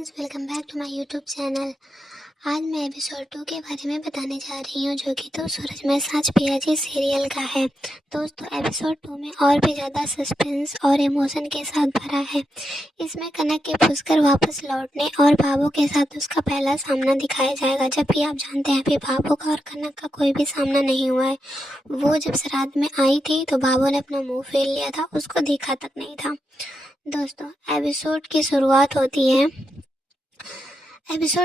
Friends, welcome back to my YouTube channel. आज मैं episode 2 के बारे में बताने जा रही हूँ, जो कि तो सूरज में साँझ पिया जी सीरियल का है। दोस्तों, एपिसोड 2 में और भी ज़्यादा सस्पेंस और इमोशन के साथ भरा है। इसमें कनक के फुसकर वापस लौटने और भावों के साथ उसका पहला सामना दिखाया जाएगा, जबकि आप जानते हैं अभी भावों का और कनक का कोई भी सामना नहीं हुआ है। वो जब श्राद्ध में आई थी तो भावों ने अपना मुँह फेर लिया था, उसको देखा तक नहीं था। दोस्तों, एपिसोड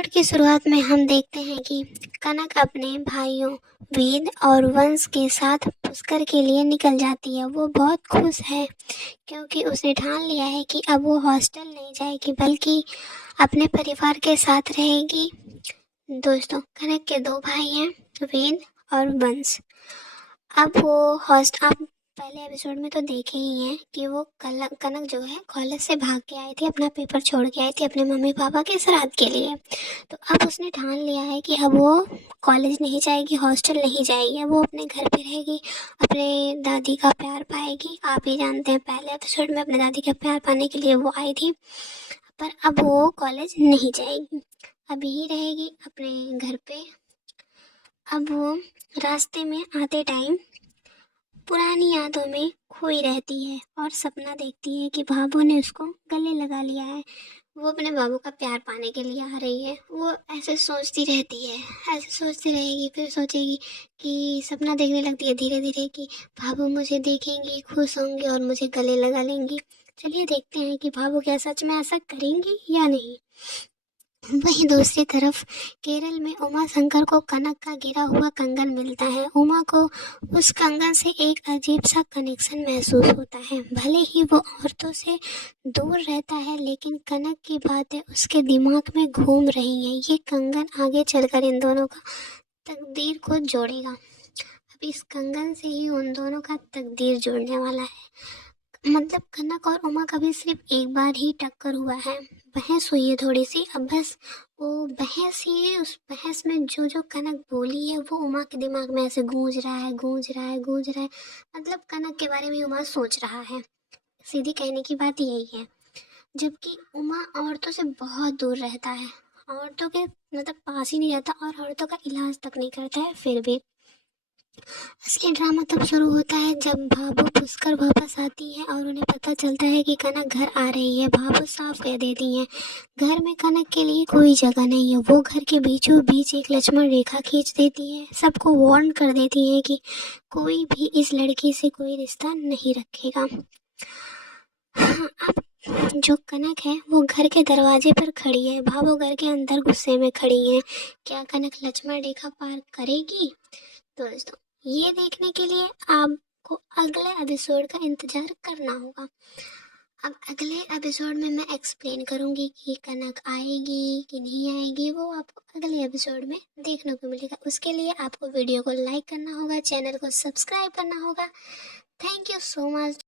की शुरुआत में हम देखते हैं कि कनक अपने भाइयों वेद और वंश के साथ पुष्कर के लिए निकल जाती है। वो बहुत खुश है क्योंकि उसने ठान लिया है कि अब वो हॉस्टल नहीं जाएगी, बल्कि अपने परिवार के साथ रहेगी। दोस्तों, कनक के दो भाई हैं, वेद और वंश। अब वो आप पहले एपिसोड में तो देखे ही हैं कि वो कनक जो है कॉलेज से भाग के आई थी, अपना पेपर छोड़ के आई थी अपने मम्मी पापा के श्राद्ध के लिए। तो अब उसने ठान लिया है कि अब वो कॉलेज नहीं जाएगी, हॉस्टल नहीं जाएगी, अब वो अपने घर पे रहेगी, अपने दादी का प्यार पाएगी। आप ही जानते हैं पहले एपिसोड में अपने दादी का प्यार पाने के लिए वो आई थी, पर अब वो कॉलेज नहीं जाएगी, अब यही रहेगी अपने घर पे। अब वो रास्ते में आते टाइम पुरानी यादों में खोई रहती है और सपना देखती है कि बाबू ने उसको गले लगा लिया है। वो अपने बाबू का प्यार पाने के लिए आ रही है। वो ऐसे सोचती रहती है, ऐसे सोचती रहेगी, फिर सोचेगी कि सपना देखने लगती है धीरे धीरे कि बाबू मुझे देखेंगी, खुश होंगे और मुझे गले लगा लेंगी। चलिए देखते हैं कि बाबू क्या सच में ऐसा करेंगी या नहीं। वहीं दूसरी तरफ केरल में उमा शंकर को कनक का गिरा हुआ कंगन मिलता है। उमा को उस कंगन से एक अजीब सा कनेक्शन महसूस होता है। भले ही वो औरतों से दूर रहता है, लेकिन कनक की बातें उसके दिमाग में घूम रही हैं। ये कंगन आगे चलकर इन दोनों का तकदीर को जोड़ेगा। अब इस कंगन से ही उन दोनों का तकदीर जुड़ने वाला है। मतलब कनक और उमा का भी सिर्फ एक बार ही टक्कर हुआ है, बहस हुई है थोड़ी सी। अब बस वो बहस ही, उस बहस में जो जो कनक बोली है वो उमा के दिमाग में ऐसे गूंज रहा है, गूंज रहा है, गूंज रहा है। मतलब कनक के बारे में उमा सोच रहा है। सीधी कहने की बात यही है। जबकि उमा औरतों से बहुत दूर रहता है, औरतों के मतलब पास ही नहीं रहता और औरतों का इलाज तक नहीं करता है। फिर भी असली ड्रामा तब शुरू होता है जब भाभो पुष्कर वापस आती है और उन्हें पता चलता है कि कनक घर आ रही है। भाभो साफ कह देती हैं घर में कनक के लिए कोई जगह नहीं है। वो घर के बीचों बीच एक लक्ष्मण रेखा खींच देती है, सबको वार्न कर देती है कि कोई भी इस लड़की से कोई रिश्ता नहीं रखेगा। हाँ, अब जो कनक है वो घर के दरवाजे पर खड़ी है, भाभो घर के अंदर गुस्से में खड़ी है। क्या कनक लक्ष्मण रेखा पार करेगी? तो दोस्तों, ये देखने के लिए आपको अगले एपिसोड का इंतजार करना होगा। अब अगले एपिसोड में मैं एक्सप्लेन करूंगी कि कनक आएगी कि नहीं आएगी, वो आपको अगले एपिसोड में देखने को मिलेगा। उसके लिए आपको वीडियो को लाइक करना होगा, चैनल को सब्सक्राइब करना होगा। Thank you so much.